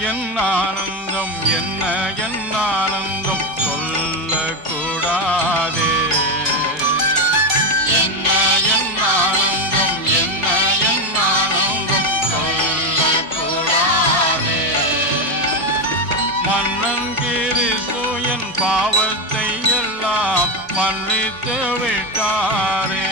என் ஆனந்தம் என்ன என் ஆனந்தம் சொல்லக்கூடாதே. என்ன என் ஆனந்தம் என்ன என் ஆனந்தம் சொல்லக்கூடாதே. மன்னன் கிறிஸ்து பாவத்தை எல்லாம் மன்னித்து விட்டாரே.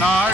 நாள்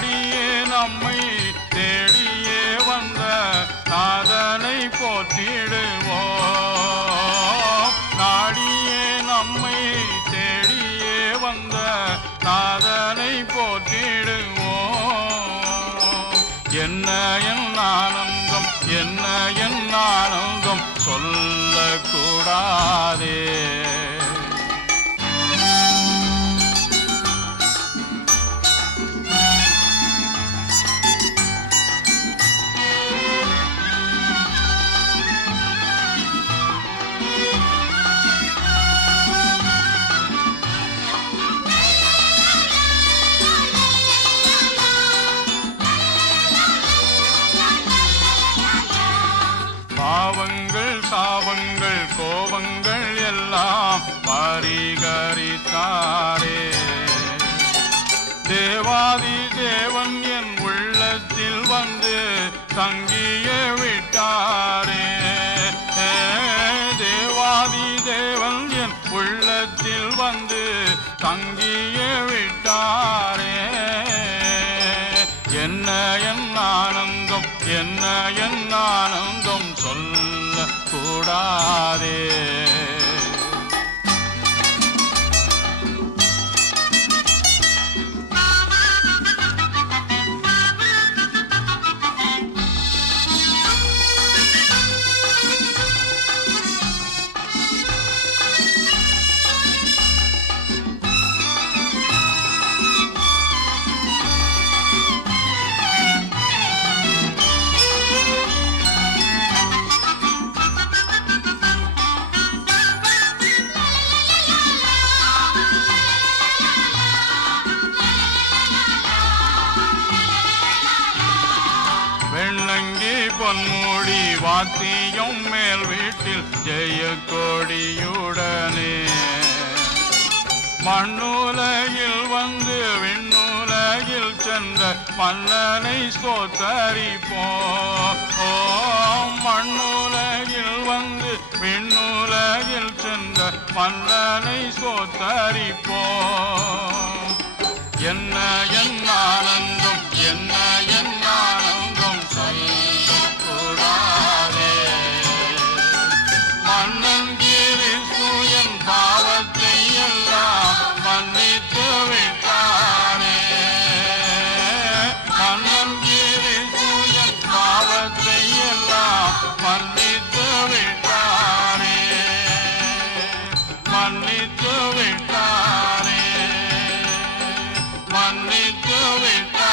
பாவங்கள் சாபங்கள் கோபங்கள் எல்லாம் பரிகரித்தாரே. தேவாதி தேவன் என் உள்ளத்தில் வந்து தங்கிய விட்டாரே. தேவாதி தேவன் என் உள்ளத்தில் வந்து தங்கிய விட்டாரே. என்ன என் ஆனந்தம் என்ன என் ஆனந்தம் சொல்ல கூடாதே வெள்ளங்கி பொன்முடி வாத்தியம் மேல் வீட்டில் ஜெய கோடியுடனே மண்ணுலகில் வந்து விண்ணுலகில் சென்ற மன்னனை சோத்தரிப்போ மண்ணுலகில் வந்து விண்ணுலகில் சென்ற மன்னனை சோத்தரிப்போ मन गोविंद